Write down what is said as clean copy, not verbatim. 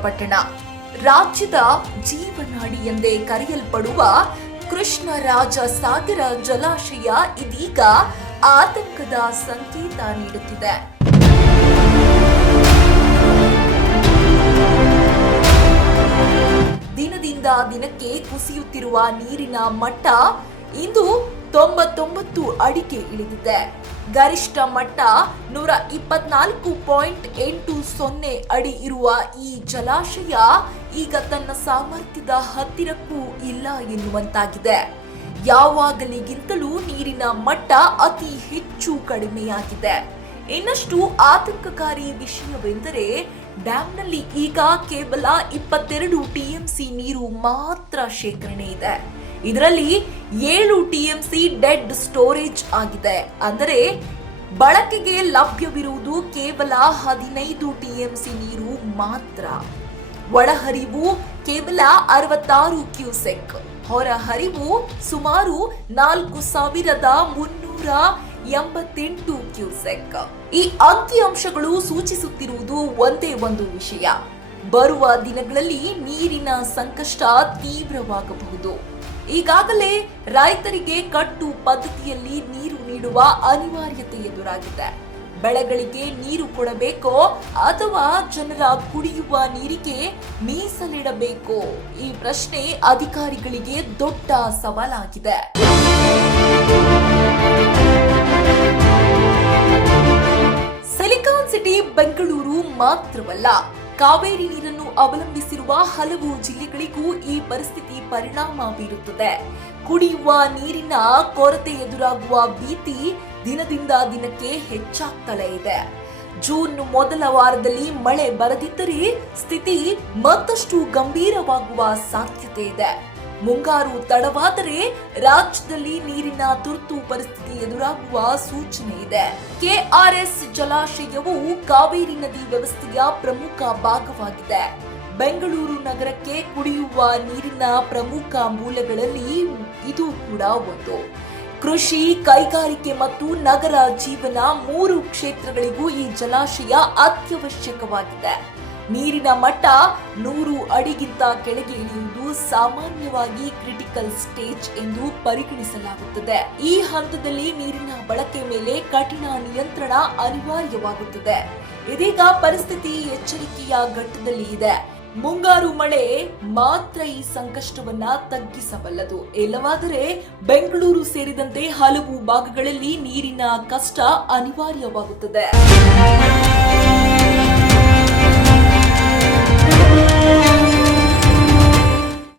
ಶ್ರೀರಂಗಪಟ್ಟಣ. ರಾಜ್ಯದ ಜೀವನಾಡಿ ಎಂದೇ ಕರೆಯಲ್ಪಡುವ ಕೃಷ್ಣರಾಜ ಸಾಗರ ಜಲಾಶಯ ಇದೀಗ ಆತಂಕದ ಸಂಕೇತ ನೀಡುತ್ತಿದೆ. ದಿನದಿಂದ ದಿನಕ್ಕೆ ಕುಸಿಯುತ್ತಿರುವ ನೀರಿನ ಮಟ್ಟ ಇಂದು 99 ಅಡಿಗೆ ಇಳಿದಿದೆ. ಗರಿಷ್ಠ ಮಟ್ಟ 124.80 ಅಡಿ ಇರುವ ಈ ಜಲಾಶಯ ಈಗ ತನ್ನ ಸಾಮರ್ಥ್ಯದ ಹತ್ತಿರಕ್ಕೂ ಇಲ್ಲ ಎನ್ನುವಂತಾಗಿದೆ. ಯಾವಾಗಲಿಗಿಂತಲೂ ನೀರಿನ ಮಟ್ಟ ಅತಿ ಹೆಚ್ಚು ಕಡಿಮೆಯಾಗಿದೆ. ಇನ್ನಷ್ಟು ಆತಂಕಕಾರಿ ವಿಷಯವೆಂದರೆ ಡ್ಯಾಂನಲ್ಲಿ ಈಗ ಕೇವಲ 22 ಟಿಎಂಸಿ ನೀರು ಮಾತ್ರ ಶೇಖರಣೆ ಇದೆ. ಇದರಲ್ಲಿ 7 ಟಿಎಂಸಿ ಡೆಡ್ ಸ್ಟೋರೇಜ್ ಆಗಿದೆ. ಅಂದರೆ ಬಳಕೆಗೆ ಲಭ್ಯವಿರುವುದು ಕೇವಲ 15 ಟಿಎಂಸಿ ನೀರು ಮಾತ್ರ. ಒಳಹರಿವು ಕೇವಲ 66 ಕ್ಯೂಸೆಕ್, ಹೊರಹರಿವು ಸುಮಾರು 4388 ಕ್ಯೂಸೆಕ್. ಈ ಅಂಕಿಅಂಶಗಳು ಸೂಚಿಸುತ್ತಿರುವುದು ಒಂದೇ ಒಂದು ವಿಷಯ: ಬರುವ ದಿನಗಳಲ್ಲಿ ನೀರಿನ ಸಂಕಷ್ಟ ತೀವ್ರವಾಗಬಹುದು. ಈಗಾಗಲೇ ರೈತರಿಗೆ ಕಟ್ಟು ಪದ್ಧತಿಯಲ್ಲಿ ನೀರು ನೀಡುವ ಅನಿವಾರ್ಯತೆ ಎದುರಾಗಿದೆ. ಬೆಳೆಗಳಿಗೆ ನೀರು ಕೊಡಬೇಕೋ ಅಥವಾ ಜನರ ಕುಡಿಯುವ ನೀರಿಗೆ ಮೀಸಲಿಡಬೇಕೋ? ಈ ಪ್ರಶ್ನೆ ಅಧಿಕಾರಿಗಳಿಗೆ ದೊಡ್ಡ ಸವಾಲಾಗಿದೆ. ಸಿಲಿಕಾನ್ ಸಿಟಿ ಬೆಂಗಳೂರು ಮಾತ್ರವಲ್ಲ, ಕಾವೇರಿ ನೀರನ್ನು ಅವಲಂಬಿಸಿರುವ ಹಲವು ಜಿಲ್ಲೆಗಳಿಗೂ ಈ ಪರಿಸ್ಥಿತಿ ಪರಿಣಾಮ ಬೀರುತ್ತದೆ. ಕುಡಿಯುವ ನೀರಿನ ಕೊರತೆ ಎದುರಾಗುವ ಭೀತಿ ದಿನದಿಂದ ದಿನಕ್ಕೆ ಹೆಚ್ಚಾಗ್ತಲೇ ಇದೆ. ಜೂನ್ ಮೊದಲ ವಾರದಲ್ಲಿ ಮಳೆ ಬರದಿದ್ದರೆ ಸ್ಥಿತಿ ಮತ್ತಷ್ಟು ಗಂಭೀರವಾಗುವ ಸಾಧ್ಯತೆ ಇದೆ. ಮುಂಗಾರು ತಡವಾದರೆ ರಾಜ್ಯದಲ್ಲಿ ನೀರಿನ ತುರ್ತು ಪರಿಸ್ಥಿತಿ ಎದುರಾಗುವ ಸೂಚನೆ ಇದೆ. ಕೆಆರ್ಎಸ್ ಜಲಾಶಯವು ಕಾವೇರಿ ನದಿ ವ್ಯವಸ್ಥೆಯ ಪ್ರಮುಖ ಭಾಗವಾಗಿದೆ. ಬೆಂಗಳೂರು ನಗರಕ್ಕೆ ಕುಡಿಯುವ ನೀರಿನ ಪ್ರಮುಖ ಮೂಲಗಳಲ್ಲಿ ಇದು ಕೂಡ ಒಂದು. ಕೃಷಿ, ಕೈಗಾರಿಕೆ ಮತ್ತು ನಗರ ಜೀವನ 3 ಕ್ಷೇತ್ರಗಳಿಗೂ ಈ ಜಲಾಶಯ ಅತ್ಯವಶ್ಯಕವಾಗಿದೆ. ನೀರಿನ ಮಟ್ಟ 100 ಅಡಿಗಿಂತ ಕೆಳಗೆ ಇಳಿಯುವುದು ಸಾಮಾನ್ಯವಾಗಿ ಕ್ರಿಟಿಕಲ್ ಸ್ಟೇಜ್ ಎಂದು ಪರಿಗಣಿಸಲಾಗುತ್ತದೆ. ಈ ಹಂತದಲ್ಲಿ ನೀರಿನ ಬಳಕೆ ಮೇಲೆ ಕಠಿಣ ನಿಯಂತ್ರಣ ಅನಿವಾರ್ಯವಾಗುತ್ತದೆ. ಇದೀಗ ಪರಿಸ್ಥಿತಿ ಎಚ್ಚರಿಕೆಯ ಘಟ್ಟದಲ್ಲಿ ಇದೆ. ಮುಂಗಾರು ಮಳೆ ಮಾತ್ರ ಈ ಸಂಕಷ್ಟವನ್ನ ತಗ್ಗಿಸಬಲ್ಲದು. ಇಲ್ಲವಾದರೆ ಬೆಂಗಳೂರು ಸೇರಿದಂತೆ ಹಲವು ಭಾಗಗಳಲ್ಲಿ ನೀರಿನ ಕಷ್ಟ ಅನಿವಾರ್ಯವಾಗುತ್ತದೆ.